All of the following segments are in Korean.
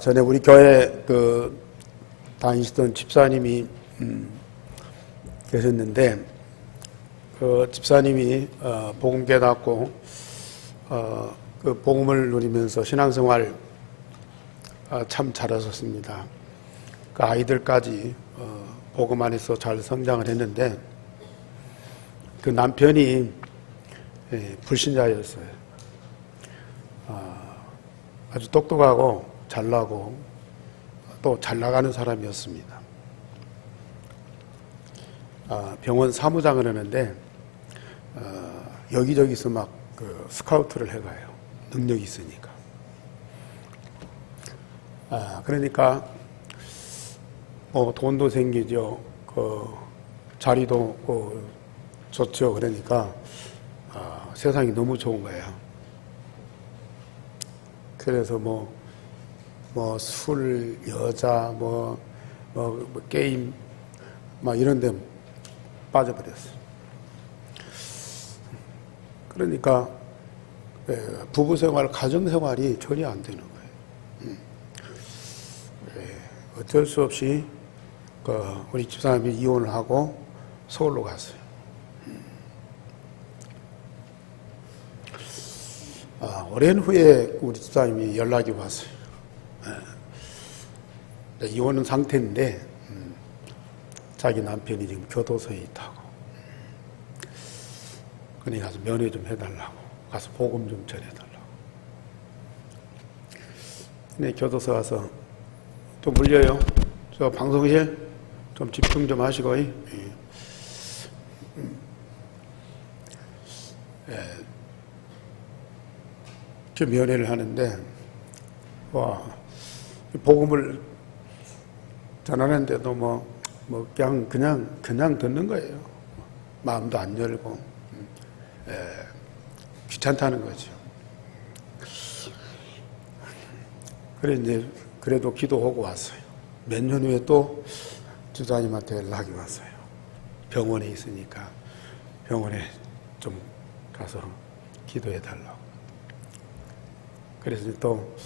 전에 우리 교회 다니시던 집사님이 계셨는데, 그 집사님이 복음 깨닫고 그 복음을 누리면서 신앙생활 참 잘하셨습니다. 그 아이들까지 복음 안에서 잘 성장을 했는데, 그 남편이 불신자였어요. 아주 똑똑하고 잘나고 또 잘 나가는 사람이었습니다. 병원 사무장을 하는데 여기저기서 막 스카우트를 해가요. 능력이 있으니까. 그러니까 뭐 돈도 생기죠. 자리도 좋죠. 그러니까 세상이 너무 좋은 거예요. 그래서 술, 여자, 게임, 이런 데 빠져버렸어요. 그러니까 부부생활, 가정생활이 전혀 안 되는 거예요. 어쩔 수 없이 우리 집사람이 이혼을 하고 서울로 갔어요. 오랜 후에 우리 집사님이 연락이 왔어요. 이혼은 상태인데 자기 남편이 지금 교도소에 있다고. 그러니까 가서 면회 좀 해달라고, 가서 복음 좀 전해달라고. 근데 교도소 와서 또 물려요. 저 방송실 좀 집중 좀 하시고. 저 면회를 하는데, 복음을 전하는데도 그냥 듣는 거예요. 마음도 안 열고, 귀찮다는 거죠. 그래도 기도하고 왔어요. 몇 년 후에 또 주사님한테 연락이 왔어요. 병원에 있으니까 병원에 좀 가서 기도해 달라고. 그래서 또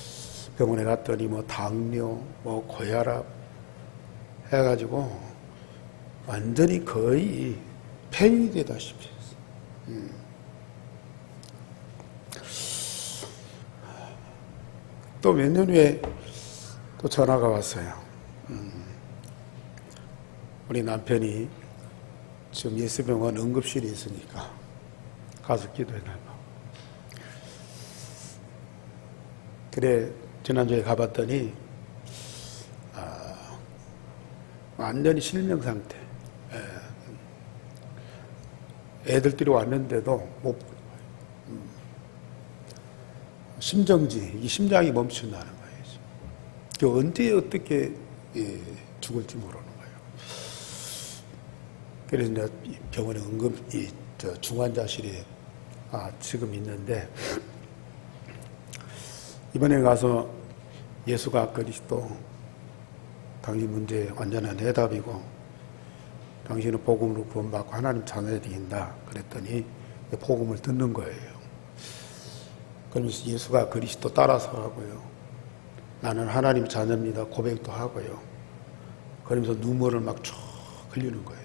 병원에 갔더니 당뇨, 고혈압 해가지고 완전히 거의 폐인이 되다시피 했어요. 또 몇 년 후에 또 전화가 왔어요. 우리 남편이 지금 예수병원 응급실에 있으니까 가서 기도해달라고. 그래, 지난주에 가봤더니 완전히 실명 상태. 애들끼리 왔는데도 심정지, 이 심장이 멈춘다는 거예요. 언제 어떻게 죽을지 모르는 거예요. 그래서 이제 병원에 중환자실에 지금 있는데, 이번에 가서 예수가 그리스도, 당신 문제에 완전한 해답이고 당신은 복음으로 구원받고 하나님 자녀가 된다 그랬더니 복음을 듣는 거예요. 그러면서 예수가 그리스도 따라서 하고요, 나는 하나님 자녀입니다 고백도 하고요, 그러면서 눈물을 쭉 흘리는 거예요.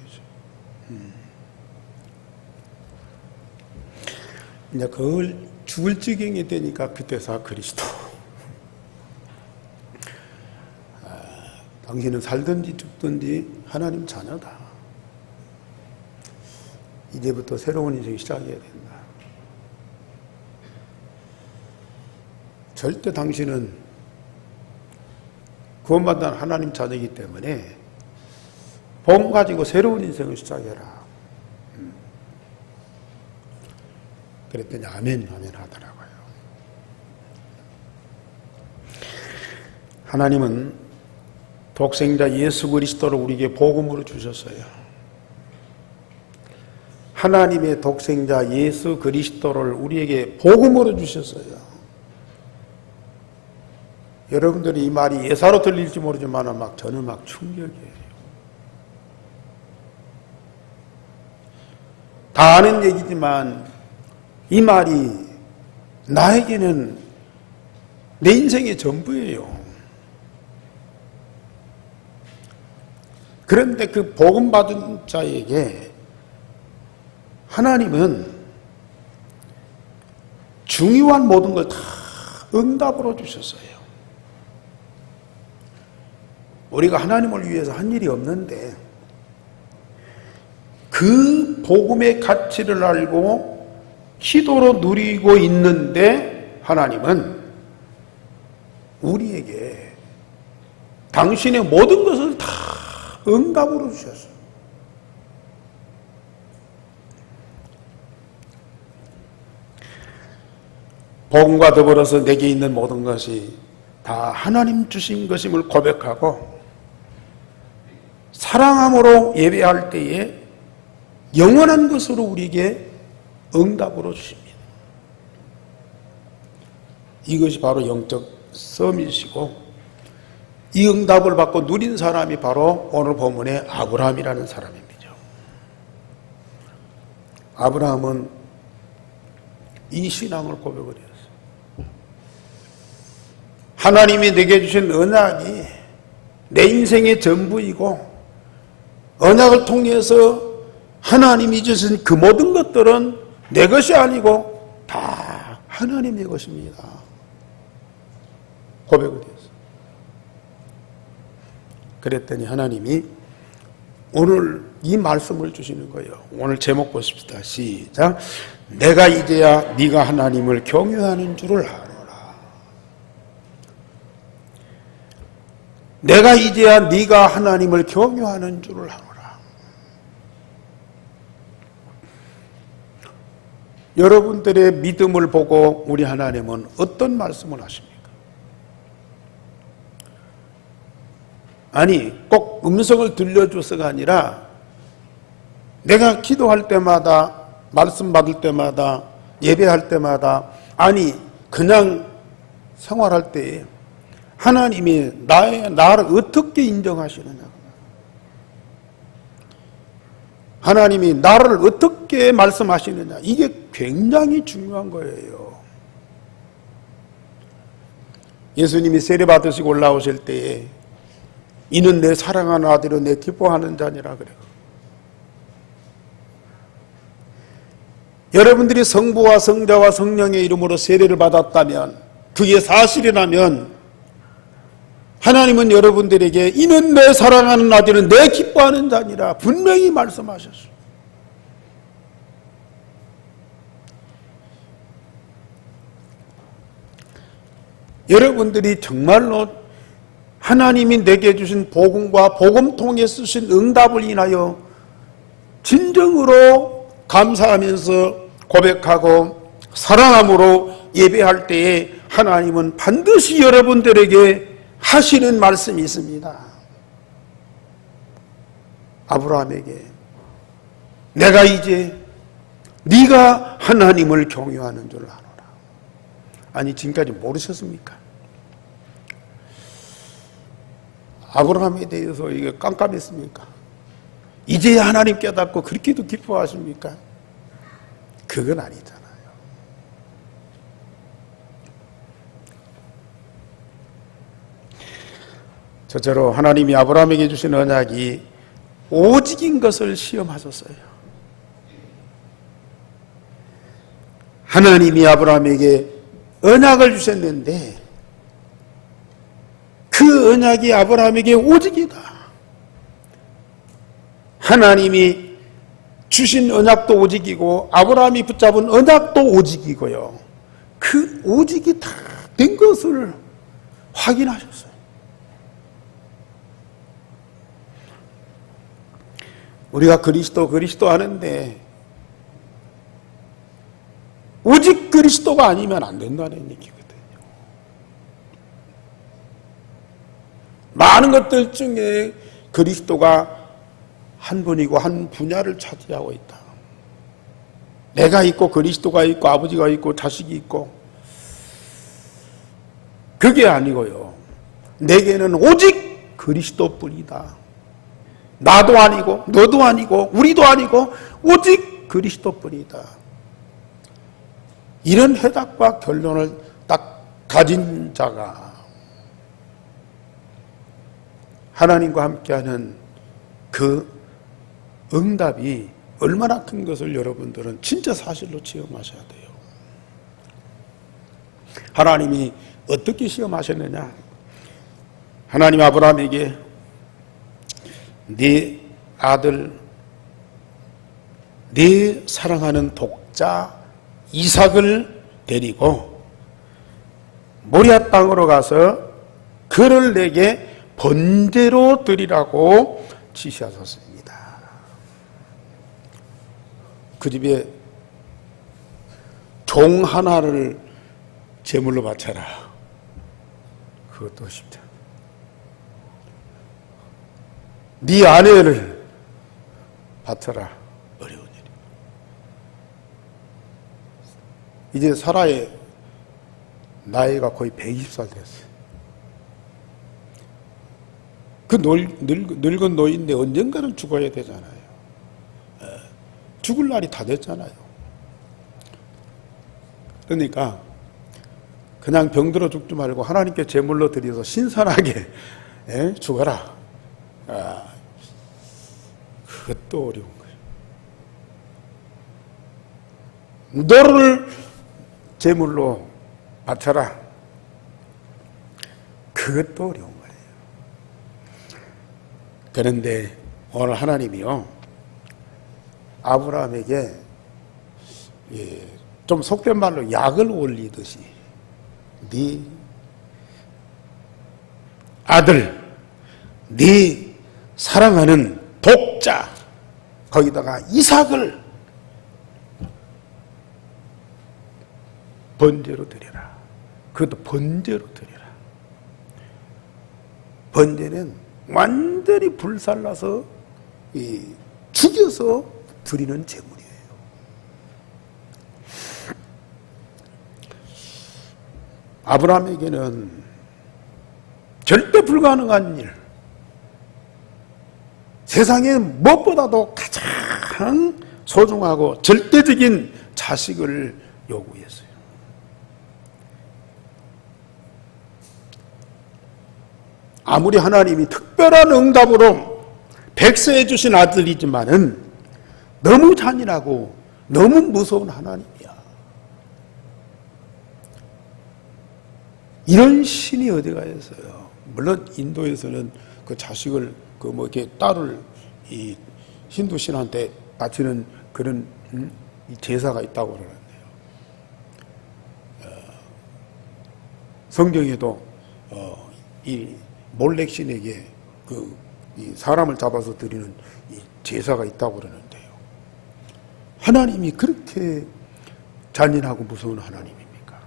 이제 그걸 죽을 지경이 되니까 그때서 그리스도, 당신은 살든지 죽든지 하나님 자녀다. 이제부터 새로운 인생이 시작해야 된다. 절대 당신은 구원받은 하나님 자녀이기 때문에 복음 가지고 새로운 인생을 시작해라. 그랬더니 아멘 하더라고요. 하나님은 독생자 예수 그리스도를 우리에게 복음으로 주셨어요. 하나님의 독생자 예수 그리스도를 우리에게 복음으로 주셨어요. 여러분들이 이 말이 예사로 들릴지 모르지만 저는 충격이에요. 다 아는 얘기지만 이 말이 나에게는 내 인생의 전부예요. 그런데 그 복음 받은 자에게 하나님은 중요한 모든 걸 다 응답으로 주셨어요. 우리가 하나님을 위해서 한 일이 없는데 그 복음의 가치를 알고 기도로 누리고 있는데 하나님은 우리에게 당신의 모든 것을 다 응답으로 주셨어요. 복음과 더불어서 내게 있는 모든 것이 다 하나님 주신 것임을 고백하고 사랑함으로 예배할 때에 영원한 것으로 우리에게 응답으로 주십니다. 이것이 바로 영적 서밋이고 이 응답을 받고 누린 사람이 바로 오늘 본문의 아브라함이라는 사람입니다. 아브라함은 이 신앙을 고백을 했어요. 하나님이 내게 주신 언약이 내 인생의 전부이고 언약을 통해서 하나님이 주신 그 모든 것들은 내 것이 아니고 다 하나님의 것입니다. 고백을 했어요. 그랬더니 하나님이 오늘 이 말씀을 주시는 거예요. 오늘 제목 보십시다. 시작. 내가 이제야 네가 하나님을 경외하는 줄을 아노라. 내가 이제야 네가 하나님을 경외하는 줄을 아노라. 여러분들의 믿음을 보고 우리 하나님은 어떤 말씀을 하십니까? 아니, 꼭 음성을 들려줘서가 아니라 내가 기도할 때마다, 말씀 받을 때마다, 예배할 때마다, 아니, 그냥 생활할 때에 하나님이 나를 어떻게 인정하시느냐, 하나님이 나를 어떻게 말씀하시느냐, 이게 굉장히 중요한 거예요. 예수님이 세례 받으시고 올라오실 때에 이는 내 사랑하는 아들이요 내 기뻐하는 자니라 그래요. 여러분들이 성부와 성자와 성령의 이름으로 세례를 받았다면, 그게 사실이라면 하나님은 여러분들에게 이는 내 사랑하는 아들은 내 기뻐하는 자니라 분명히 말씀하셨어요. 여러분들이 정말로 하나님이 내게 주신 복음과 복음 통해 쓰신 응답을 인하여 진정으로 감사하면서 고백하고 사랑함으로 예배할 때에 하나님은 반드시 여러분들에게 하시는 말씀이 있습니다. 아브라함에게 내가 이제 네가 하나님을 경외하는 줄 아노라. 아니, 지금까지 모르셨습니까? 아브라함에 대해서 이게 깜깜했습니까? 이제야 하나님 깨닫고 그렇게도 기뻐하십니까? 그건 아니잖아요. 저처럼 하나님이 아브라함에게 주신 언약이 오직인 것을 시험하셨어요. 하나님이 아브라함에게 언약을 주셨는데 그 언약이 아브라함에게 오직이다. 하나님이 주신 언약도 오직이고 아브라함이 붙잡은 언약도 오직이고요. 그 오직이 다 된 것을 확인하셨어요. 우리가 그리스도 하는데 오직 그리스도가 아니면 안 된다는 얘기거든요. 많은 것들 중에 그리스도가 한 분이고 한 분야를 차지하고 있다. 내가 있고 그리스도가 있고 아버지가 있고 자식이 있고, 그게 아니고요. 내게는 오직 그리스도뿐이다. 나도 아니고 너도 아니고 우리도 아니고 오직 그리스도뿐이다. 이런 해답과 결론을 딱 가진 자가 하나님과 함께하는 그 응답이 얼마나 큰 것을 여러분들은 진짜 사실로 체험하셔야 돼요. 하나님이 어떻게 시험하셨느냐? 하나님 아브라함에게 네 아들, 네 사랑하는 독자 이삭을 데리고 모리아 땅으로 가서 그를 내게 번제로 드리라고 지시하셨습니다. 그 집에 종 하나를 제물로 바쳐라. 그것도 쉽지 않다. 네 아내를 바쳐라. 어려운 일이야. 이제 사라의 나이가 거의 120살 됐어요. 그 늙은 노인인데 언젠가는 죽어야 되잖아요. 죽을 날이 다 됐잖아요. 그러니까 그냥 병들어 죽지 말고 하나님께 제물로 드려서 신선하게 죽어라. 그것도 어려운 거예요. 너를 제물로 바쳐라. 그것도 어려운 거예요. 그런데 오늘 하나님이요, 아브라함에게 좀 속된 말로 약을 올리듯이 네 아들, 네 사랑하는 독자, 거기다가 이삭을 번제로 드려라. 그것도 번제로 드려라. 번제는 완전히 불살라서 죽여서 드리는 제물이에요. 아브라함에게는 절대 불가능한 일, 세상에 무엇보다도 가장 소중하고 절대적인 자식을 요구했어요. 아무리 하나님이 특별한 응답으로 백세해 주신 아들이지만은 너무 잔인하고 너무 무서운 하나님이야. 이런 신이 어디가 있어요? 물론 인도에서는 그 자식을 이렇게 딸을 이 힌두 신한테 바치는 그런 제사가 있다고 그러는데요. 성경에도 이 몰렉 신에게 이 사람을 잡아서 드리는 이 제사가 있다고 그러는데요. 하나님이 그렇게 잔인하고 무서운 하나님입니까?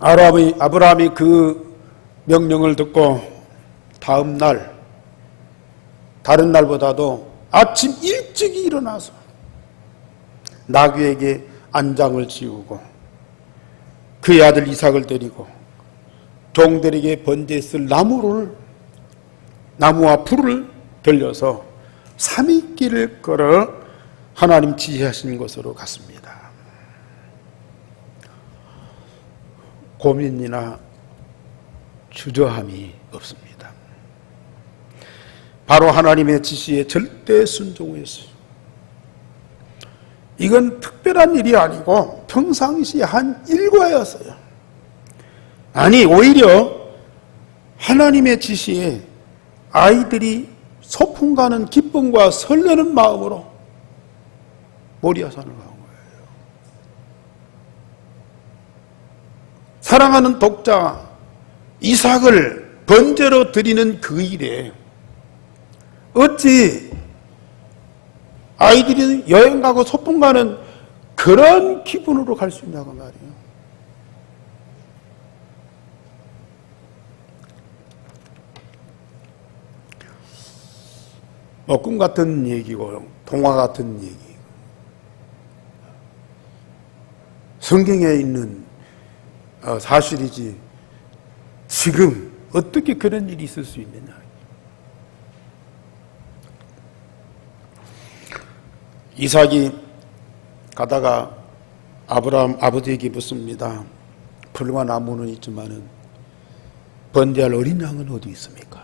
아브라함이 그 명령을 듣고 다음 날, 다른 날보다도 아침 일찍이 일어나서 나귀에게 안장을 지우고 그의 아들 이삭을 데리고 종들에게 번제했을 나무와 풀을 들려서 3일길을 걸어 하나님 지시하신 곳으로 갔습니다. 고민이나 주저함이 없습니다. 바로 하나님의 지시에 절대 순종했어요. 이건 특별한 일이 아니고 평상시에 한 일과였어요. 아니, 오히려 하나님의 지시에 아이들이 소풍 가는 기쁨과 설레는 마음으로 모리아산을 간 거예요. 사랑하는 독자 이삭을 번제로 드리는 그 일에 어찌 아이들이 여행 가고 소풍 가는 그런 기분으로 갈 수 있냐고 말이에요. 꿈 같은 얘기고 동화 같은 얘기. 성경에 있는 사실이지 지금 어떻게 그런 일이 있을 수 있느냐. 이삭이 가다가 아브라함 아버지에게 묻습니다. 풀과 나무는 있지만은 번제할 어린 양은 어디 있습니까?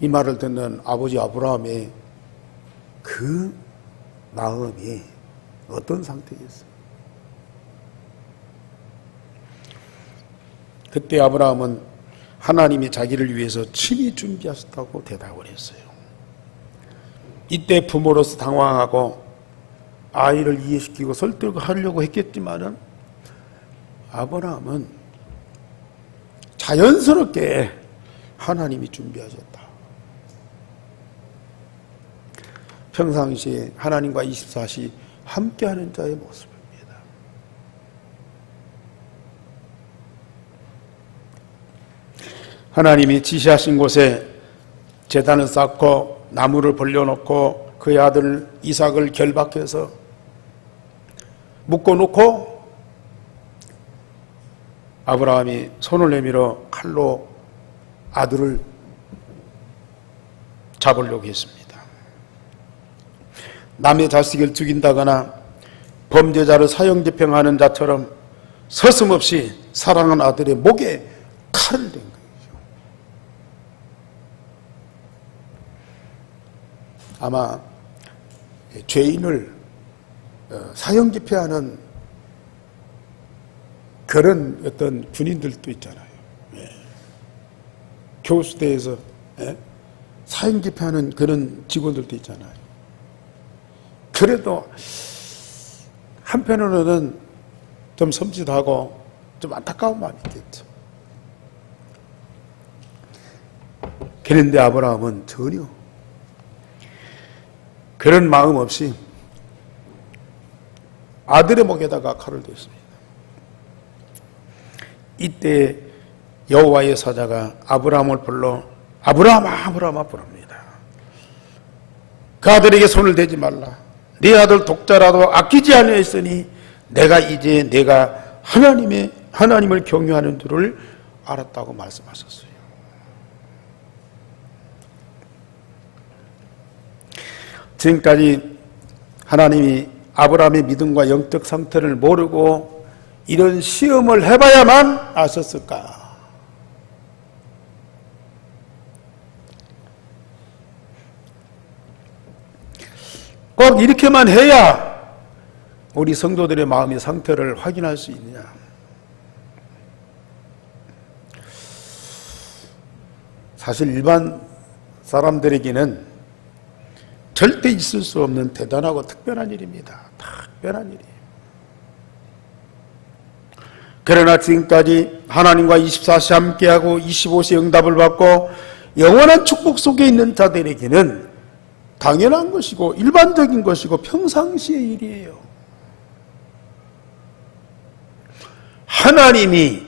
이 말을 듣는 아버지 아브라함의 그 마음이 어떤 상태였어요? 그때 아브라함은 하나님이 자기를 위해서 친히 준비하셨다고 대답을 했어요. 이때 부모로서 당황하고 아이를 이해시키고 설득하려고 했겠지만은 아브라함은 자연스럽게 하나님이 준비하셨다. 평상시에 하나님과 24시 함께하는 자의 모습입니다. 하나님이 지시하신 곳에 제단을 쌓고 나무를 벌려놓고 그의 아들 이삭을 결박해서 묶어놓고 아브라함이 손을 내밀어 칼로 아들을 잡으려고 했습니다. 남의 자식을 죽인다거나 범죄자를 사형집행하는 자처럼 서슴없이 사랑하는 아들의 목에 칼을 댄 거예요. 아마 죄인을 사형집행하는 그런 어떤 군인들도 있잖아요. 교수대에서 사형집행하는 그런 직원들도 있잖아요. 그래도 한편으로는 좀 섬찟하고 좀 안타까운 마음이 있겠죠. 그런데 아브라함은 전혀 그런 마음 없이 아들의 목에다가 칼을 댔습니다. 이때 여호와의 사자가 아브라함을 불러 아브라함아 아브라함아 부릅니다. 그 아들에게 손을 대지 말라. 네 아들 독자라도 아끼지 아니하였으니 내가 이제 내가 하나님을 경유하는 줄을 알았다고 말씀하셨어요. 지금까지 하나님이 아브라함의 믿음과 영적 상태를 모르고 이런 시험을 해봐야만 아셨을까? 꼭 이렇게만 해야 우리 성도들의 마음의 상태를 확인할 수 있느냐? 사실 일반 사람들에게는 절대 있을 수 없는 대단하고 특별한 일입니다. 특별한 일이에요. 그러나 지금까지 하나님과 24시 함께하고 25시 응답을 받고 영원한 축복 속에 있는 자들에게는 당연한 것이고 일반적인 것이고 평상시의 일이에요. 하나님이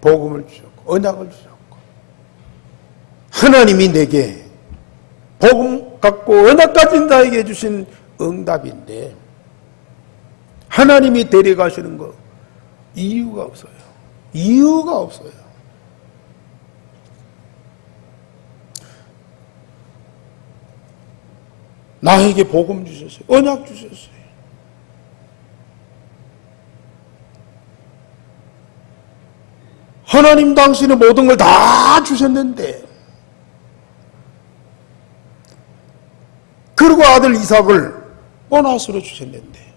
복음을 주셨고 언약을 주셨고 하나님이 내게 복음 갖고 언약 가진 자에게 주신 응답인데 하나님이 데려가시는 거 이유가 없어요. 이유가 없어요. 나에게 복음 주셨어요. 언약 주셨어요. 하나님 당신의 모든 걸 다 주셨는데 그리고 아들 이삭을 보너스로 주셨는데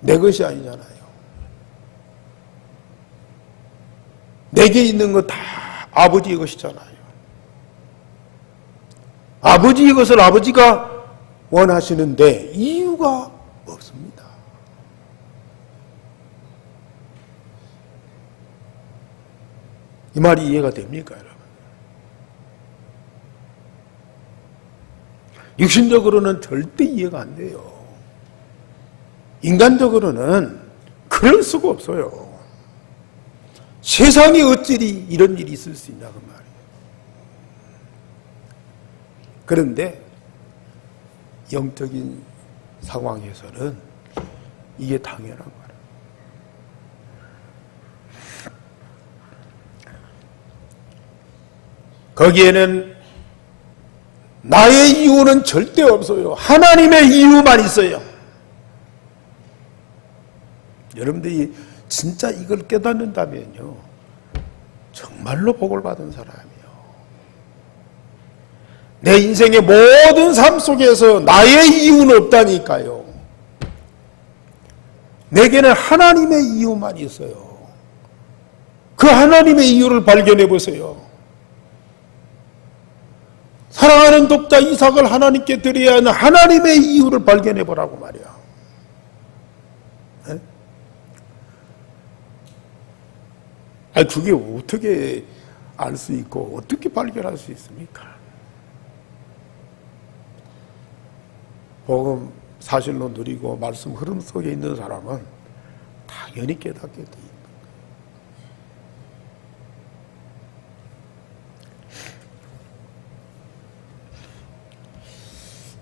내 것이 아니잖아요. 내게 있는 거 다 아버지의 것이잖아요. 아버지의 것을 아버지가 원하시는데 이유가 없습니다. 이 말이 이해가 됩니까, 여러분? 육신적으로는 절대 이해가 안 돼요. 인간적으로는 그럴 수가 없어요. 세상에 어찌리 이런 일이 있을 수 있냐 그 말이에요. 그런데 영적인 상황에서는 이게 당연한 거예요. 거기에는 나의 이유는 절대 없어요. 하나님의 이유만 있어요. 여러분들이 진짜 이걸 깨닫는다면요, 정말로 복을 받은 사람이에요. 내 인생의 모든 삶 속에서 나의 이유는 없다니까요. 내게는 하나님의 이유만 있어요. 그 하나님의 이유를 발견해 보세요. 사랑하는 독자 이삭을 하나님께 드려야 하는 하나님의 이유를 발견해 보라고 말이야. 네? 아니, 그게 어떻게 알 수 있고 어떻게 발견할 수 있습니까? 복음 사실로 누리고 말씀 흐름 속에 있는 사람은 당연히 깨닫게 돼 있는 거예요.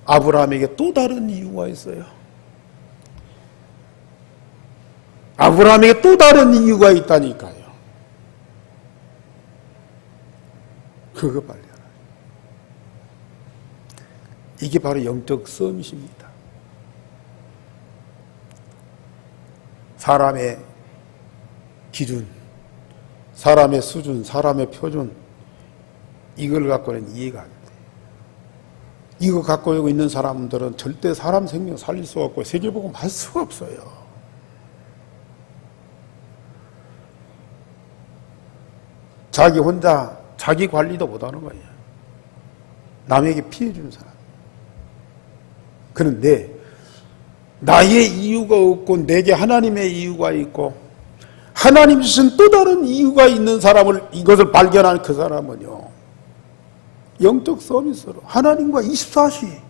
아브라함에게 또 다른 이유가 있어요. 아브라함에게 또 다른 이유가 있다니까요. 그거 발견. 이게 바로 영적 서밋입니다. 사람의 기준, 사람의 수준, 사람의 표준, 이걸 갖고는 이해가 안 돼요. 이거 갖고 있는 사람들은 절대 사람 생명 살릴 수가 없고 세계복음 할 수가 없어요. 자기 혼자 자기 관리도 못하는 거예요. 남에게 피해 주는 사람. 그런데 나의 이유가 없고 내게 하나님의 이유가 있고 하나님 주신 또 다른 이유가 있는 사람을, 이것을 발견한 그 사람은요, 영적 서비스로 하나님과 24시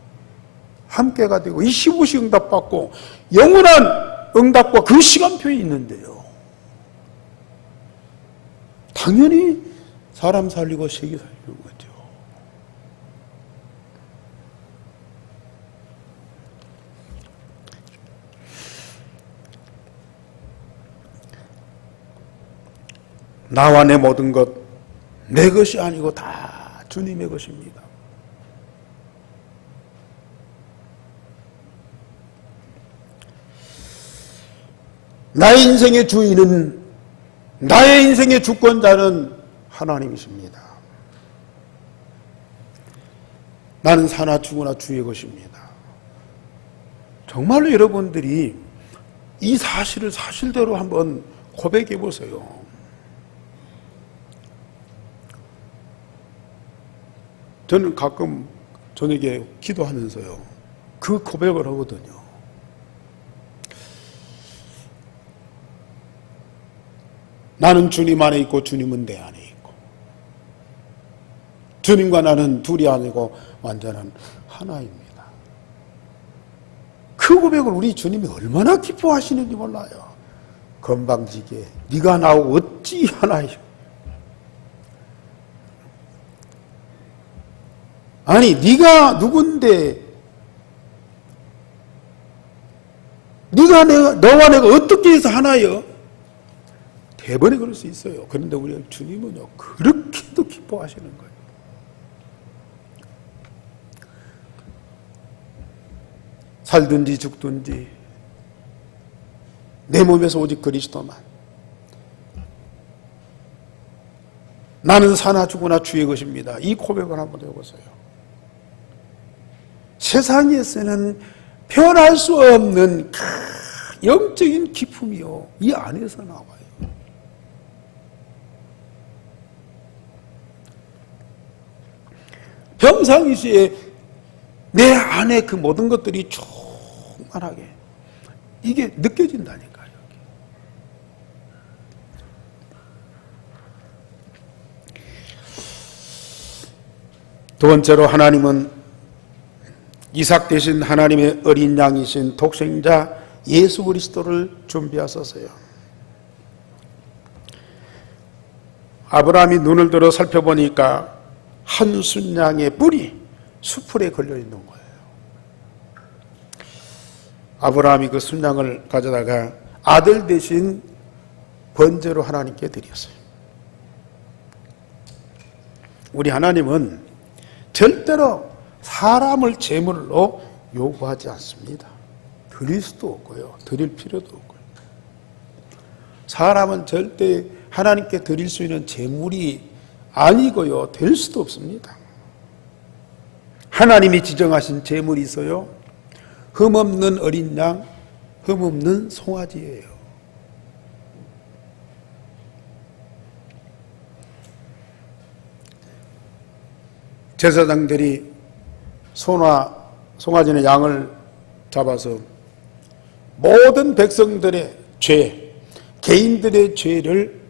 함께가 되고 25시 응답받고 영원한 응답과 그 시간표에 있는데요, 당연히 사람 살리고 세계 살리는 거죠. 나와 내 모든 것, 내 것이 아니고 다 주님의 것입니다. 나의 인생의 주인은, 나의 인생의 주권자는 하나님이십니다. 나는 사나 죽으나 주의 것입니다. 정말로 여러분들이 이 사실을 사실대로 한번 고백해 보세요. 저는 가끔 저녁에 기도하면서요, 그 고백을 하거든요. 나는 주님 안에 있고 주님은 내 안에 있고 주님과 나는 둘이 아니고 완전한 하나입니다. 그 고백을 우리 주님이 얼마나 기뻐하시는지 몰라요. 건방지게 네가 나오고 어찌 하나요? 아니, 네가 누군데, 네가 너와 내가 어떻게 해서 하나요? 대번에 그럴 수 있어요. 그런데 우리 주님은요, 그렇게도 기뻐하시는 거예요. 살든지 죽든지 내 몸에서 오직 그리스도만. 나는 사나 죽으나 주의 것입니다. 이 고백을 한번 해보세요. 세상에서는 표현할 수 없는 영적인 기쁨이요, 이 안에서 나와요. 평상시에 내 안에 그 모든 것들이 충만하게 이게 느껴진다니까요. 두 번째로, 하나님은 이삭 대신 하나님의 어린 양이신 독생자 예수 그리스도를 준비하셨어요. 아브라함이 눈을 들어 살펴보니까 한 순양의 뿔이 수풀에 걸려 있는 거예요. 아브라함이 그 순양을 가져다가 아들 대신 번제로 하나님께 드렸어요. 우리 하나님은 절대로 사람을 제물로 요구하지 않습니다. 드릴 수도 없고요. 드릴 필요도 없고요. 사람은 절대 하나님께 드릴 수 있는 제물이 아니고요. 될 수도 없습니다. 하나님이 지정하신 제물이 있어요. 흠없는 어린 양, 흠없는 송아지예요. 제사장들이 소나 송아지나 양을 잡아서 모든 백성들의 죄, 개인들의 죄를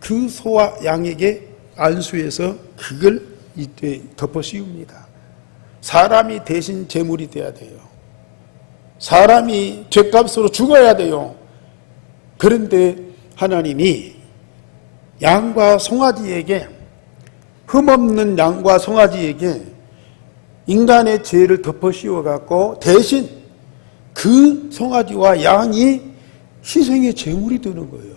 그 소와 양에게 안수해서 그걸 이때 덮어 씌웁니다. 사람이 대신 제물이 돼야 돼요. 사람이 죄값으로 죽어야 돼요. 그런데 하나님이 양과 송아지에게, 흠없는 양과 송아지에게 인간의 죄를 덮어 씌워갖고 대신 그 송아지와 양이 희생의 제물이 되는 거예요.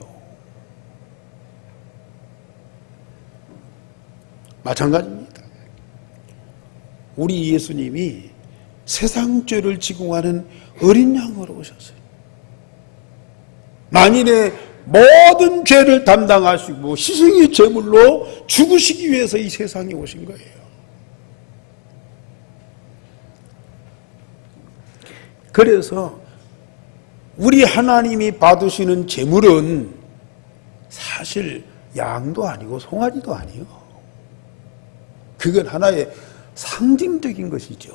마찬가지입니다. 우리 예수님이 세상 죄를 지공하는 어린 양으로 오셨어요. 만인의 모든 죄를 담당하시고 희생의 제물로 죽으시기 위해서 이 세상에 오신 거예요. 그래서 우리 하나님이 받으시는 제물은 사실 양도 아니고 송아지도 아니에요. 그건 하나의 상징적인 것이죠.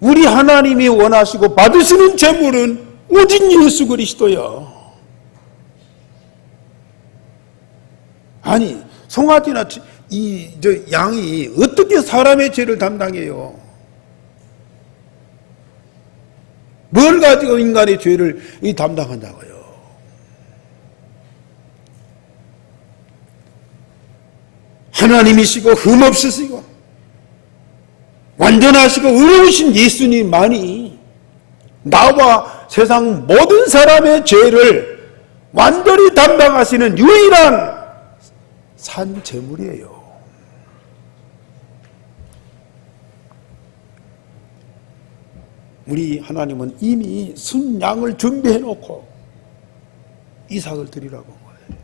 우리 하나님이 원하시고 받으시는 제물은 오직 예수 그리스도요. 아니, 송아지나 양이 어떻게 사람의 죄를 담당해요? 뭘 가지고 인간의 죄를 담당한다고요? 하나님이시고 흠없으시고 완전하시고 의로우신 예수님만이 나와 세상 모든 사람의 죄를 완전히 담당하시는 유일한 산 제물이에요. 우리 하나님은 이미 순양을 준비해 놓고 이삭을 드리라고 한 거예요.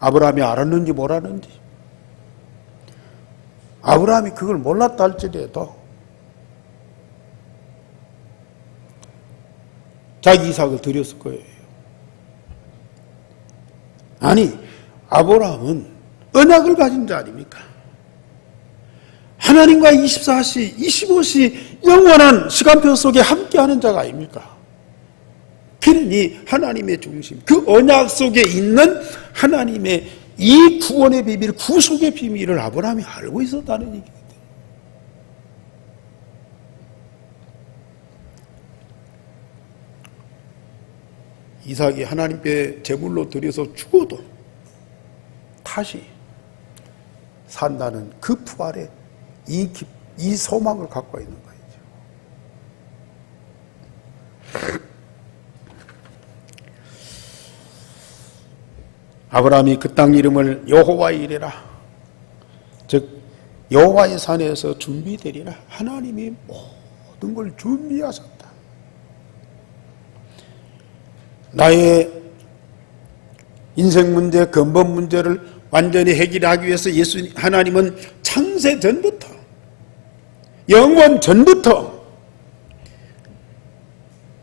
아브라함이 알았는지 몰랐는지, 아브라함이 그걸 몰랐다 할지라도 자기 이삭을 드렸을 거예요. 아니, 아브라함은 언약을 가진 자 아닙니까? 하나님과 24시, 25시 영원한 시간표 속에 함께하는 자가 아닙니까? 그러니 하나님의 중심, 그 언약 속에 있는 하나님의 이 구원의 비밀, 구속의 비밀을 아브라함이 알고 있었다는 얘기입니다. 이삭이 하나님께 제물로 드려서 죽어도 다시 산다는 그 부활에 이 소망을 갖고 있는 거죠. 아브라함이 그 땅 이름을 여호와 이레라, 즉 여호와의 산에서 준비되리라. 하나님이 모든 걸 준비하셨다. 나의 인생 문제, 근본 문제를 완전히 해결하기 위해서 하나님은 창세 전부터, 영원 전부터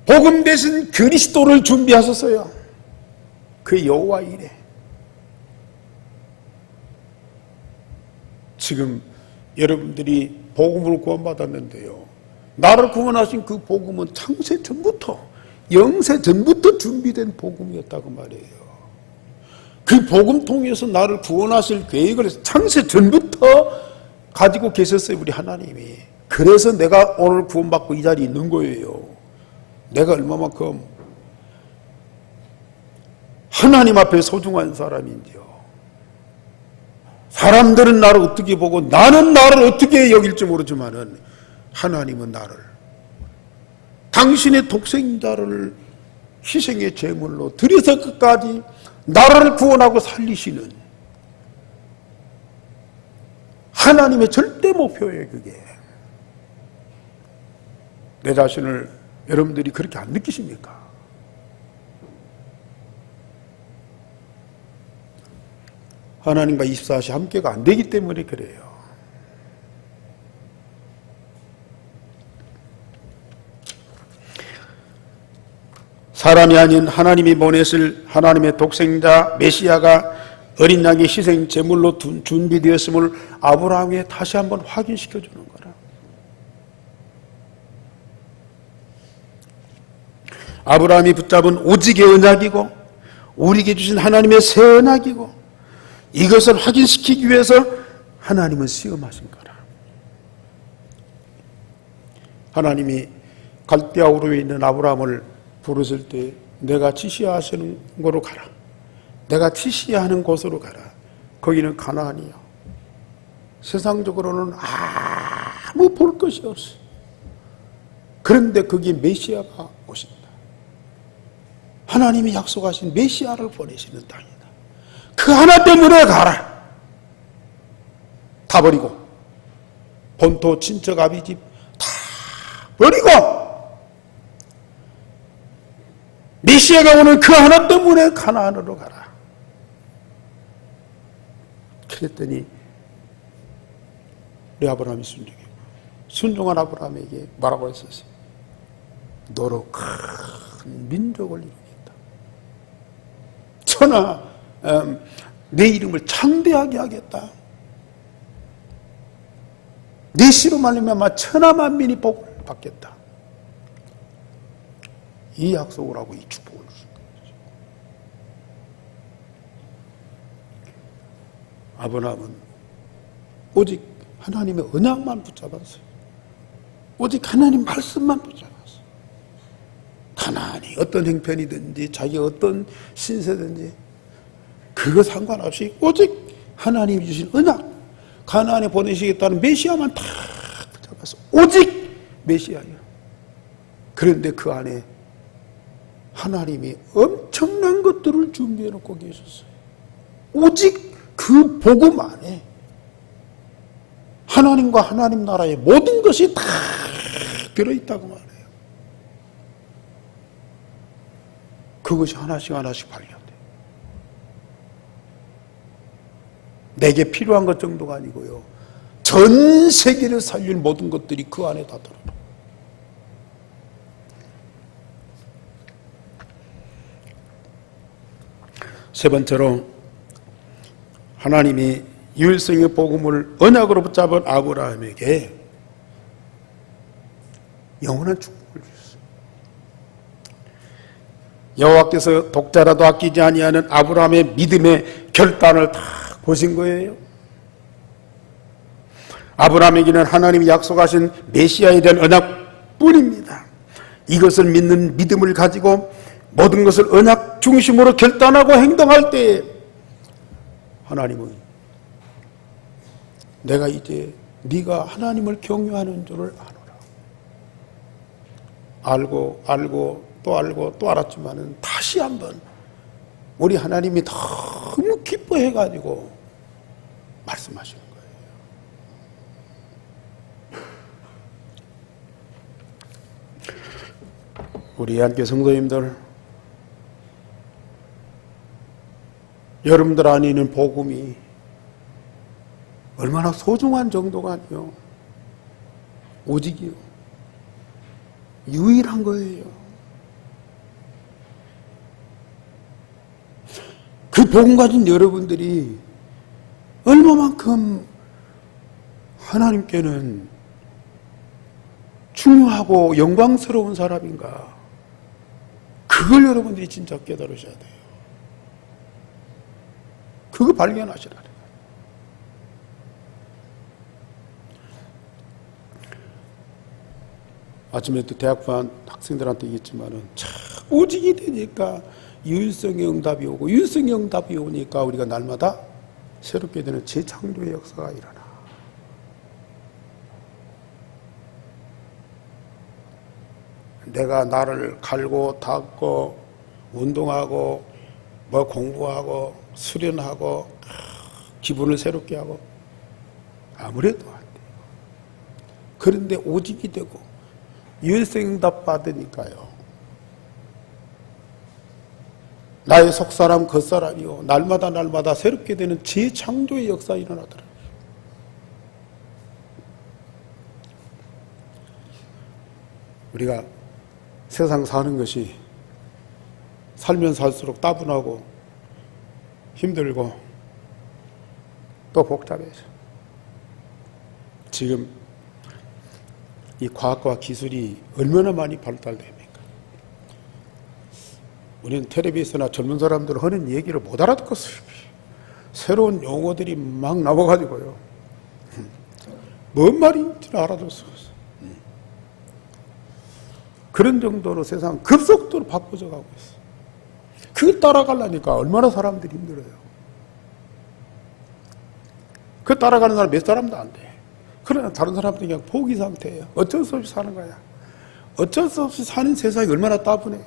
복음 대신 그리스도를 준비하셨어요. 그 여호와 이레. 지금 여러분들이 복음을 구원받았는데요, 나를 구원하신 그 복음은 창세 전부터, 영세 전부터 준비된 복음이었다고 말이에요. 그 복음 통해서 나를 구원하실 계획을 창세 전부터 가지고 계셨어요, 우리 하나님이. 그래서 내가 오늘 구원받고 이 자리에 있는 거예요. 내가 얼마만큼 하나님 앞에 소중한 사람인지요. 사람들은 나를 어떻게 보고 나는 나를 어떻게 여길지 모르지만은 하나님은 나를, 당신의 독생자를 희생의 제물로 드려서 끝까지 나를 구원하고 살리시는 하나님의 절대 목표예요. 그게. 내 자신을 여러분들이 그렇게 안 느끼십니까? 하나님과 24시 함께가 안 되기 때문에 그래요. 사람이 아닌 하나님이 보냈을 하나님의 독생자 메시아가 어린 양의 희생 제물로 준비되었음을 아브라함에 다시 한번 확인시켜 주는 거라. 아브라함이 붙잡은 오직의 언약이고 우리에게 주신 하나님의 새 언약이고 이것을 확인시키기 위해서 하나님은 시험하신 거라. 하나님이 갈대아 우르에 있는 아브라함을 부르실 때 내가 지시하시는 곳으로 가라. 내가 지시하는 곳으로 가라. 거기는 가나안이요. 세상적으로는 아무 볼 것이 없어. 그런데 거기에 메시아가 오신다. 하나님이 약속하신 메시아를 보내시는 땅이다. 그 하나 때문에 가라. 다 버리고 본토 친척 아비집 다 버리고 메시아가 오는 그 하나 때문에 가나안으로 가라. 그랬더니 우리 아브라함이 순종한 아브라함에게 뭐라고 했었어요? 너로 큰 민족을 이루겠다. 천하 내 이름을 창대하게 하겠다. 내 씨로 말미암아 천하 만민이 복을 받겠다. 이 약속을 하고 이 축복을 주신 거죠. 아브라함은 오직 하나님의 언약만 붙잡았어요. 오직 하나님 말씀만 붙잡았어요. 가나안이 어떤 형편이든지 자기가 어떤 신세든지 그거 상관없이 오직 하나님이 주신 언약, 가나안에 보내시겠다는 메시아만 다 붙잡았어. 오직 메시아예요. 그런데 그 안에 하나님이 엄청난 것들을 준비해 놓고 계셨어요. 오직 그 복음 안에 하나님과 하나님 나라의 모든 것이 다 들어있다고 말해요. 그것이 하나씩 하나씩 발견돼요. 내게 필요한 것 정도가 아니고요. 전 세계를 살릴 모든 것들이 그 안에 다 들어요. 세 번째로 하나님이 유일성의 복음을 언약으로 붙잡은 아브라함에게 영원한 축복을 주셨어요. 여호와께서 독자라도 아끼지 아니하는 아브라함의 믿음의 결단을 다 보신 거예요. 아브라함에게는 하나님이 약속하신 메시아에 대한 언약뿐입니다. 이것을 믿는 믿음을 가지고 모든 것을 언약 중심으로 결단하고 행동할 때 하나님은 내가 이제 네가 하나님을 경외하는 줄을 아노라. 알고 또 알았지만은 다시 한번 우리 하나님이 너무 기뻐해가지고 말씀하시는 거예요. 우리 함께 성도님들, 여러분들 안에 있는 복음이 얼마나 소중한 정도가 아니요. 오직이요. 유일한 거예요. 그 복음 가진 여러분들이 얼마만큼 하나님께는 중요하고 영광스러운 사람인가. 그걸 여러분들이 진짜 깨달으셔야 돼요. 그거 발견하시라는 거예요. 아침에 또 대학반 학생들한테 얘기했지만은 참 오직이 되니까 유일성의 응답이 오고 유일성의 응답이 오니까 우리가 날마다 새롭게 되는 재창조의 역사가 일어나. 내가 나를 갈고 닦고 운동하고 뭐 공부하고 수련하고 기분을 새롭게 하고 아무래도 안 돼요. 그런데 오직이 되고 일생응답 받으니까요. 나의 속사람 겉사람이요 날마다 새롭게 되는 재창조의 역사가 일어나더라고요. 우리가 세상 사는 것이 살면 살수록 따분하고 힘들고 또 복잡해져. 지금 이 과학과 기술이 얼마나 많이 발달됩니까? 우리는 텔레비전이나 젊은 사람들 하는 얘기를 못 알아듣겠어요. 새로운 용어들이 막 나와가지고요. 뭔 말인지는 알아듣었어요. 그런 정도로 세상 급속도로 바꿔져 가고 있어요. 그걸 따라가려니까 얼마나 사람들이 힘들어요. 그 따라가는 사람 몇 사람도 안 돼. 그러나 다른 사람들이 그냥 포기 상태예요. 어쩔 수 없이 사는 거야. 어쩔 수 없이 사는 세상이 얼마나 따분해요.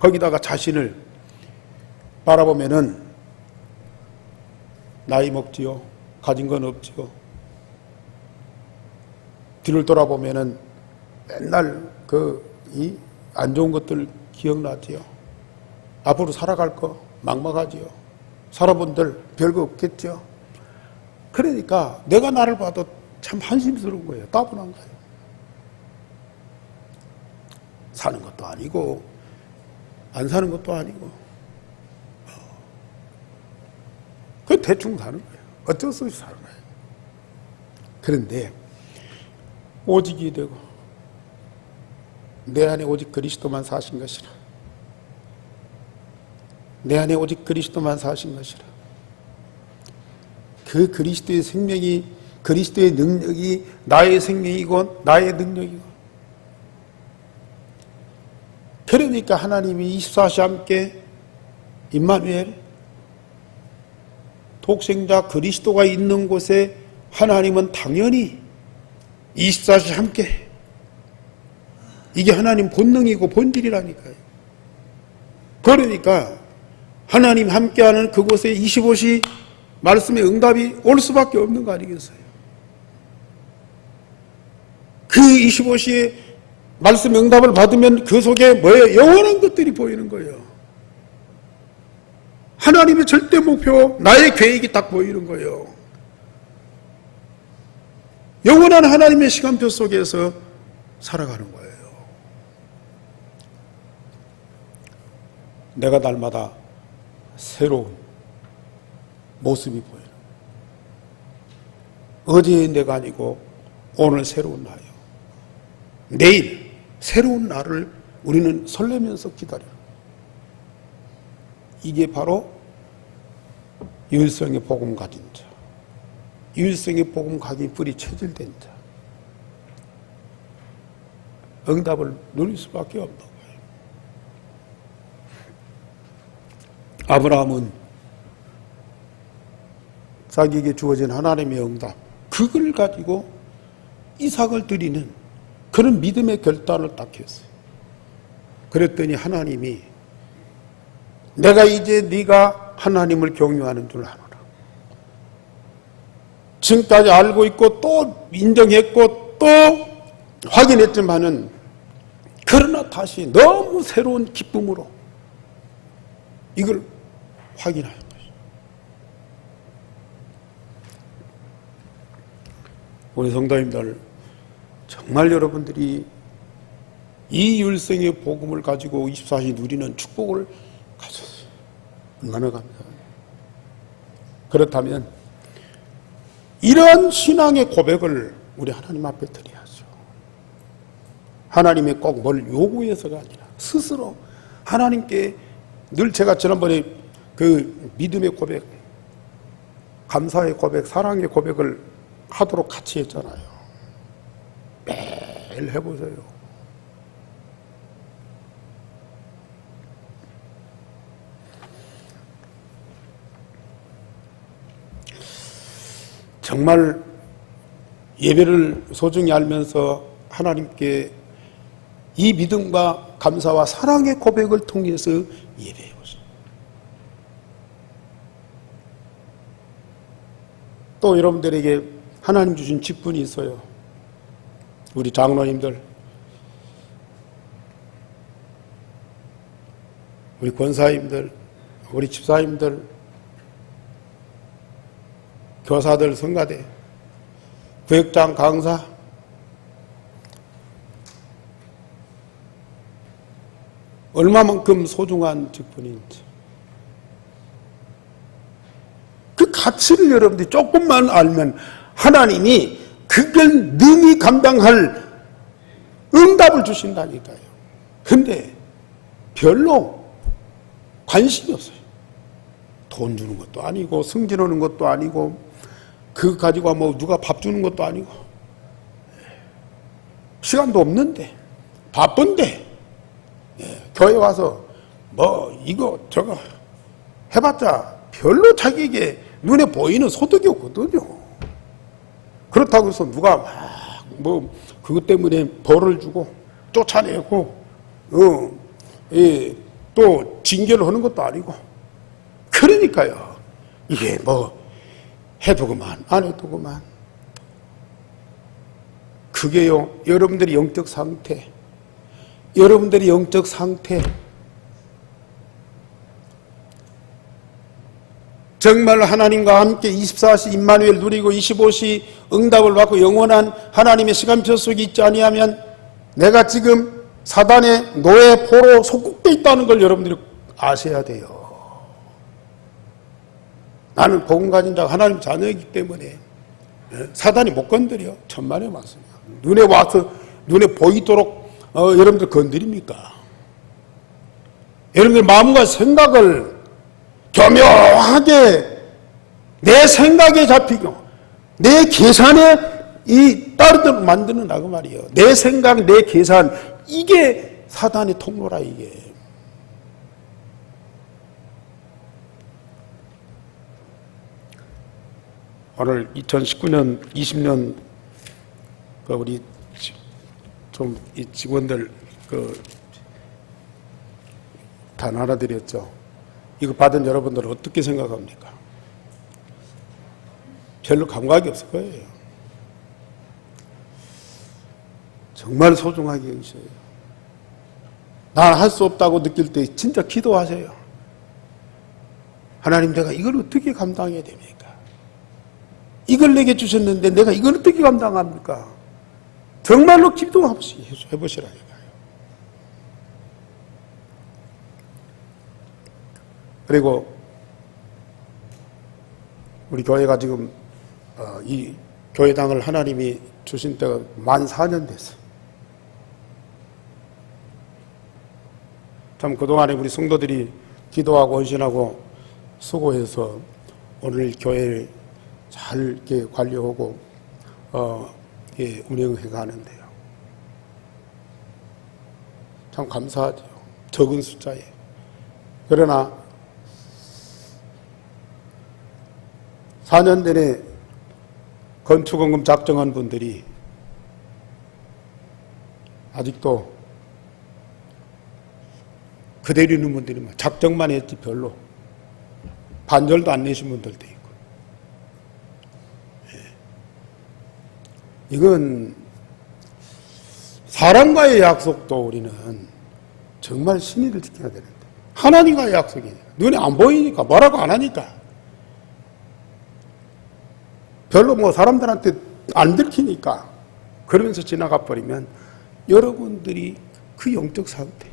거기다가 자신을 바라보면은 나이 먹지요. 가진 건 없지요. 뒤를 돌아보면은 맨날 이 안 좋은 것들 기억나지요. 앞으로 살아갈 거 막막하지요. 살아본들 별거 없겠죠. 그러니까 내가 나를 봐도 참 한심스러운 거예요. 따분한 거예요. 사는 것도 아니고 안 사는 것도 아니고 그 대충 사는 거예요. 어쩔 수 없이 사는 거예요. 그런데 오직이 되고 내 안에 오직 그리스도만 사신 것이라. 내 안에 오직 그리스도만 사신 것이라. 그 그리스도의 생명이, 그리스도의 능력이 나의 생명이고 나의 능력이고. 그러니까 하나님이 24시 함께 임마누엘, 독생자 그리스도가 있는 곳에 하나님은 당연히 24시 함께. 이게 하나님 본능이고 본질이라니까요. 그러니까 하나님 함께하는 그곳에 25시 말씀의 응답이 올 수밖에 없는 거 아니겠어요? 그 25시에 말씀의 응답을 받으면 그 속에 뭐예요? 영원한 것들이 보이는 거예요. 하나님의 절대 목표, 나의 계획이 딱 보이는 거예요. 영원한 하나님의 시간표 속에서 살아가는 거예요. 내가 날마다 새로운 모습이 보여요. 어제의 내가 아니고 오늘 새로운 나예요. 내일 새로운 나를 우리는 설레면서 기다려요. 이게 바로 유일성의 복음 가진 자, 유일성의 복음 가진 뿌리 체질된 자, 응답을 누릴 수밖에 없는 거예요. 아브라함은 자기에게 주어진 하나님의 응답, 그걸 가지고 이삭을 드리는 그런 믿음의 결단을 딱 했어요. 그랬더니 하나님이 내가 이제 네가 하나님을 경유하는 줄 아노라. 지금까지 알고 있고 또 인정했고 또 확인했지만은 그러나 다시 너무 새로운 기쁨으로 이걸 확인하는 것이죠. 우리 성도님들, 정말 여러분들이 이 율성의 복음을 가지고 24시 누리는 축복을 가졌어요. 얼마나 감사해요. 그렇다면 이런 신앙의 고백을 우리 하나님 앞에 드려야죠. 하나님의 꼭 뭘 요구해서가 아니라 스스로 하나님께 늘 제가 지난번에 그 믿음의 고백, 감사의 고백, 사랑의 고백을 하도록 같이 했잖아요. 매일 해보세요. 정말 예배를 소중히 알면서 하나님께 이 믿음과 감사와 사랑의 고백을 통해서 예배해보세요. 또 여러분들에게 하나님 주신 직분이 있어요. 우리 장로님들, 우리 권사님들, 우리 집사님들, 교사들, 성가대, 구역장, 강사, 얼마만큼 소중한 직분인지 그 가치를 여러분들이 조금만 알면 하나님이 그걸 능히 감당할 응답을 주신다니까요. 근데 별로 관심이 없어요. 돈 주는 것도 아니고 승진하는 것도 아니고 그거 가지고 뭐 누가 밥 주는 것도 아니고 시간도 없는데 바쁜데 교회 와서 뭐 이거 저거 해봤자 별로 자기에게 눈에 보이는 소득이 없거든요. 그렇다고 해서 누가 막 뭐 그것 때문에 벌을 주고 쫓아내고 또 징계를 하는 것도 아니고 그러니까요. 이게 뭐 해도 그만 안 해도 그만. 그게요 여러분들의 영적 상태, 여러분들의 영적 상태 정말 하나님과 함께 24시 임마누엘 누리고 25시 응답을 받고 영원한 하나님의 시간표 속에 있지 아니하면 내가 지금 사단의 노예 포로 속국돼 있다는 걸 여러분들이 아셔야 돼요. 나는 복음 가진 자가 하나님 자녀이기 때문에 사단이 못 건드려. 천만의 말씀이야. 눈에 와서 눈에 보이도록 여러분들 건드립니까? 여러분들 마음과 생각을 교묘하게 내 생각에 잡히고 내 계산에 따르도록 만드는 나그 말이에요. 내 생각, 내 계산 이게 사단의 통로라 이게. 오늘 2019년 20년 우리 좀 이 직원들 다 나눠드렸죠. 이거 받은 여러분들은 어떻게 생각합니까? 별로 감각이 없을 거예요. 정말 소중하게 여기셔요. 난 할 수 없다고 느낄 때 진짜 기도하세요. 하나님 내가 이걸 어떻게 감당해야 됩니까? 이걸 내게 주셨는데 내가 이걸 어떻게 감당합니까? 정말로 기도해보시라니까요. 그리고 우리 교회가 지금 이 교회당을 하나님이 주신 때가 만 4년 됐어요. 참 그동안에 우리 성도들이 기도하고 헌신하고 수고해서 오늘 교회를 잘 이렇게 관리하고 운영해 가는데요. 참 감사하죠. 적은 숫자에. 그러나 4년 전에 건축원금 작정한 분들이 아직도 그대로 있는 분들이 작정만 했지 별로 반절도 안 내신 분들도 있고. 이건 사람과의 약속도 우리는 정말 신의를 지켜야 되는데 하나님과의 약속이니까 눈에 안 보이니까 뭐라고 안 하니까 별로 뭐 사람들한테 안 들키니까 그러면서 지나가 버리면 여러분들이 그 영적 상태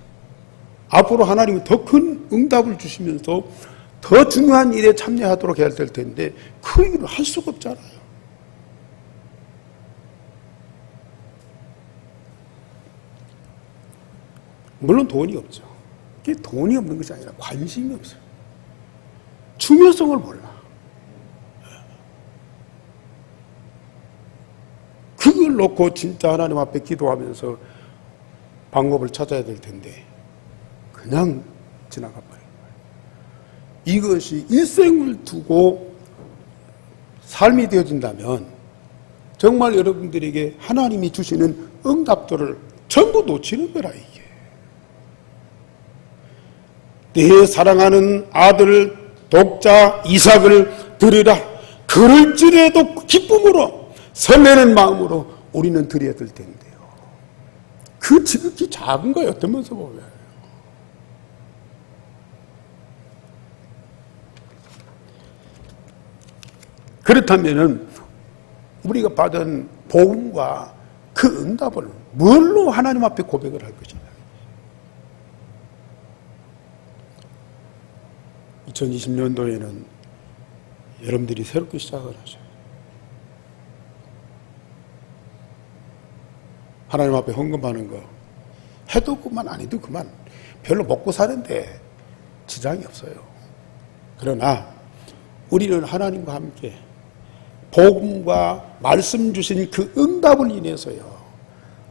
앞으로 하나님은 더 큰 응답을 주시면서 더 중요한 일에 참여하도록 해야 될 텐데 그 일을 할 수가 없잖아요. 물론 돈이 없죠. 그게 돈이 없는 것이 아니라 관심이 없어요. 중요성을 몰라. 그걸 놓고 진짜 하나님 앞에 기도하면서 방법을 찾아야 될 텐데 그냥 지나가 버린 거예요. 이것이 일생을 두고 삶이 되어진다면 정말 여러분들에게 하나님이 주시는 응답들을 전부 놓치는 거라 이게. 내 사랑하는 아들 독자 이삭을 드리라. 그럴지라도 기쁨으로 설레는 마음으로 우리는 드려야 될 텐데요. 그 지극히 작은 거예요. 어떤 면에서 보면. 그렇다면은 우리가 받은 복음과 그 응답을 뭘로 하나님 앞에 고백을 할 것이냐. 2020년도에는 여러분들이 새롭게 시작을 하셔요. 하나님 앞에 헌금하는 거 해도 그만 아니도 그만 별로 먹고 사는데 지장이 없어요. 그러나 우리는 하나님과 함께 복음과 말씀 주신 그 응답을 인해서요,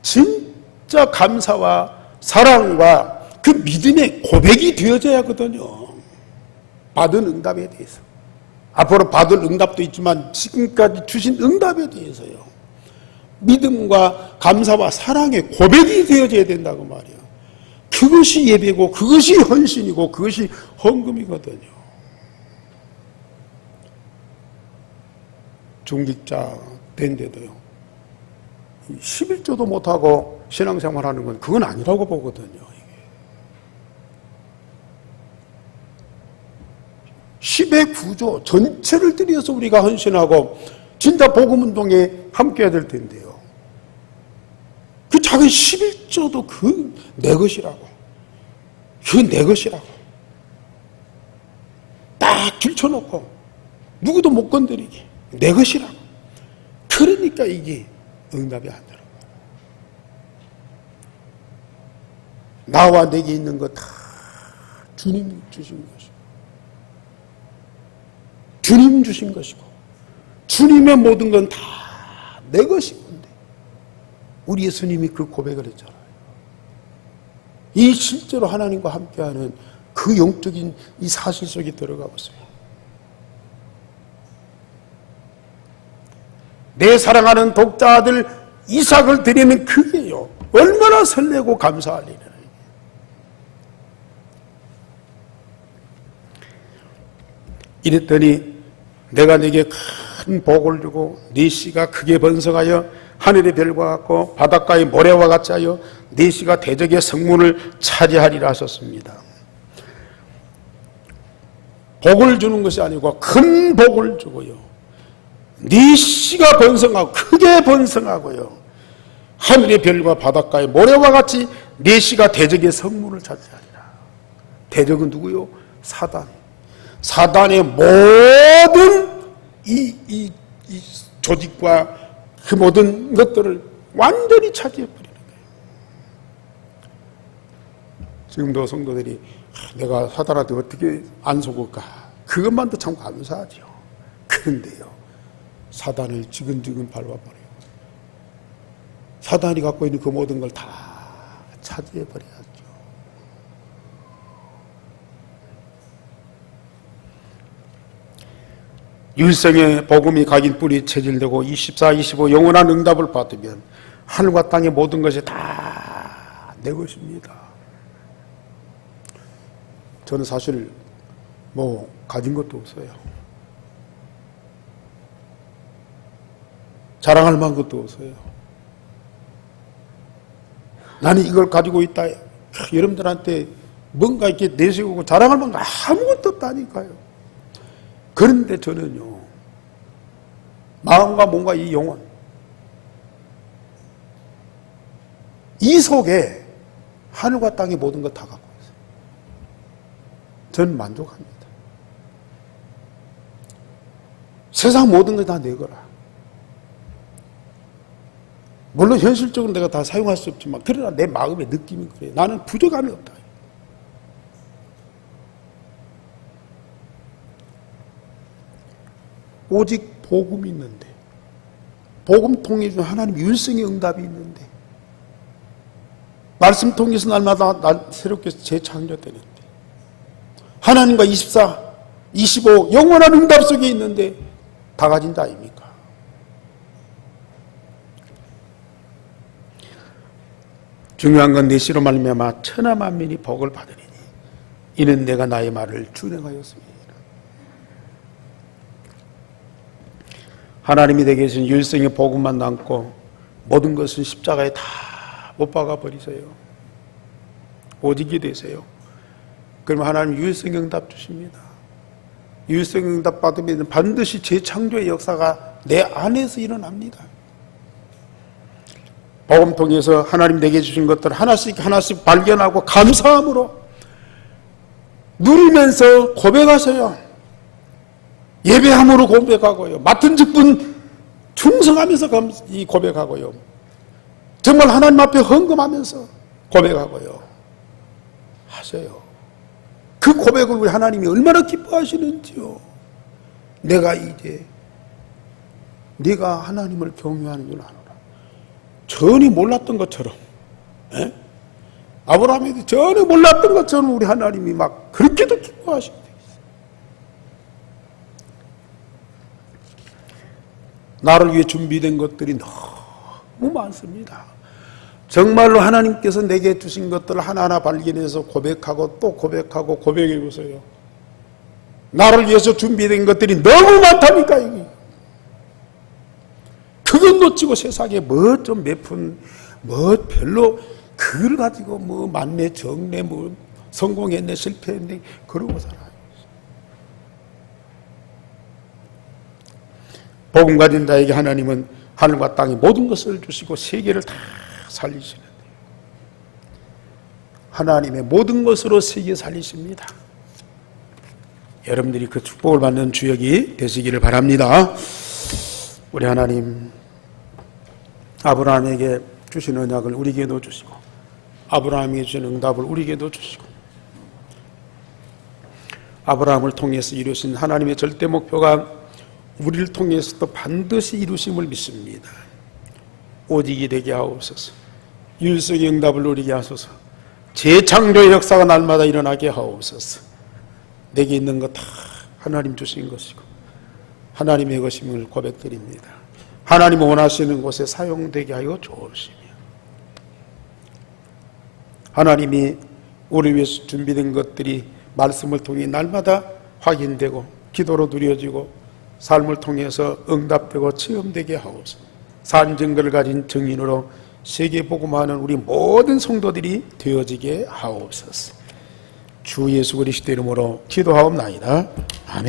진짜 감사와 사랑과 그 믿음의 고백이 되어져야 하거든요. 받은 응답에 대해서, 앞으로 받을 응답도 있지만 지금까지 주신 응답에 대해서요, 믿음과 감사와 사랑의 고백이 되어져야 된다고 말이에요. 그것이 예배고 그것이 헌신이고 그것이 헌금이거든요. 중직자 된데도요, 11조도 못하고 신앙생활하는 건 그건 아니라고 보거든요. 10의 구조 전체를 들여서 우리가 헌신하고 진짜 복음운동에 함께해야 될 텐데요, 그 작은 11조도 그 내 것이라고, 그 내 것이라고 딱 들쳐놓고 누구도 못 건드리게 내 것이라고. 그러니까 이게 응답이 안 되는 거예요. 나와 내게 있는 거 다 주님 주신 것이고, 주님 주신 것이고, 주님의 모든 건 다 내 것이건데 우리 예수님이 그 고백을 했잖아요. 이 실제로 하나님과 함께하는 그 영적인 이 사실 속에 들어가고 있어요. 내 사랑하는 독자 아들 이삭을 드리는 그게요, 얼마나 설레고 감사할 일이에요. 이랬더니 내가 네게 큰 복을 주고 네 씨가 크게 번성하여 하늘의 별과 같고 바닷가의 모래와 같이 하여 네 씨가 대적의 성문을 차지하리라 하셨습니다. 복을 주는 것이 아니고 큰 복을 주고요, 네 씨가 번성하고 크게 번성하고요, 하늘의 별과 바닷가의 모래와 같이 네 씨가 대적의 성문을 차지하리라. 대적은 누구요? 사단. 사단의 모든 이 조직과 그 모든 것들을 완전히 차지해버리는 거예요. 지금도 성도들이 내가 사단한테 어떻게 안 속을까, 그것만도 참 감사하죠. 그런데요, 사단을 지근지근 밟아버려요. 사단이 갖고 있는 그 모든 걸 다 차지해버려야죠. 일생의 복음이 각인 뿌리 체질되고 24, 25 영원한 응답을 받으면 하늘과 땅의 모든 것이 다 내 것입니다. 저는 사실 가진 것도 없어요. 자랑할 만한 것도 없어요. 나는 이걸 가지고 있다, 여러분들한테 뭔가 이렇게 내세우고 자랑할 만한 거 아무것도 없다니까요. 그런데 저는요, 마음과 몸과 이 영혼, 이 속에 하늘과 땅의 모든 것 다 갖고 있어요. 저는 만족합니다. 세상 모든 것 다 내 거라. 물론 현실적으로 내가 다 사용할 수 없지만, 그러나 내 마음의 느낌이 그래요. 나는 부족함이 없다. 오직 복음이 있는데, 복음 통해서 하나님 율성의 응답이 있는데, 말씀 통해서 날마다 새롭게 재창조되는데, 하나님과 24, 25 영원한 응답 속에 있는데 다 가진 자 아닙니까? 중요한 건 내 씨로 말미암아 천하 만민이 복을 받으리니 이는 내가 나의 말을 준행하였습니다. 하나님이 내게 주신 유일성의 복음만 남고 모든 것은 십자가에 다 못 박아 버리세요. 오직이 되세요. 그러면 하나님 유일성 응답 주십니다. 유일성 응답 받으면 반드시 재창조의 역사가 내 안에서 일어납니다. 복음 통해서 하나님 내게 주신 것들 하나씩 발견하고 감사함으로 누리면서 고백하세요. 예배함으로 고백하고요. 맡은 직분 충성하면서 고백하고요. 정말 하나님 앞에 헌금하면서 고백하고요. 하세요. 그 고백을 우리 하나님이 얼마나 기뻐하시는지요. 내가 이제 네가 하나님을 경외하는 줄 아노라. 전혀 몰랐던 것처럼, 아브라함이 전혀 몰랐던 것처럼 우리 하나님이 막 그렇게도 기뻐하시고 나를 위해 준비된 것들이 너무 많습니다. 정말로 하나님께서 내게 주신 것들을 하나하나 발견해서 고백하고 또 고백하고 고백해 보세요. 나를 위해서 준비된 것들이 너무 많다니까. 이게. 그건 놓치고 세상에 뭐 좀 몇 푼, 뭐 별로 그걸 가지고 뭐 만내 정내 뭐 성공했네 실패했네 그러고 살아요. 복음 가진 자에게 하나님은 하늘과 땅의 모든 것을 주시고 세계를 다 살리시는데 하나님의 모든 것으로 세계 살리십니다. 여러분들이 그 축복을 받는 주역이 되시기를 바랍니다. 우리 하나님 아브라함에게 주신 언약을 우리에게도 주시고 아브라함에게 주신 응답을 우리에게도 주시고 아브라함을 통해서 이루신 하나님의 절대 목표가 우리를 통해서도 반드시 이루심을 믿습니다. 오직이 되게 하옵소서. 유일성의 응답을 누리게 하소서. 재창조의 역사가 날마다 일어나게 하옵소서. 내게 있는 것 다 하나님 주신 것이고 하나님의 것임을 고백드립니다. 하나님 원하시는 곳에 사용되게 하여 주옵시며 하나님이 우리 위해서 준비된 것들이 말씀을 통해 날마다 확인되고 기도로 누려지고 삶을 통해서 응답되고 체험되게 하옵소서. 산 증거를 가진 증인으로 세계 복음하는 우리 모든 성도들이 되어지게 하옵소서. 주 예수 그리스도 이름으로 기도하옵나이다. 아멘.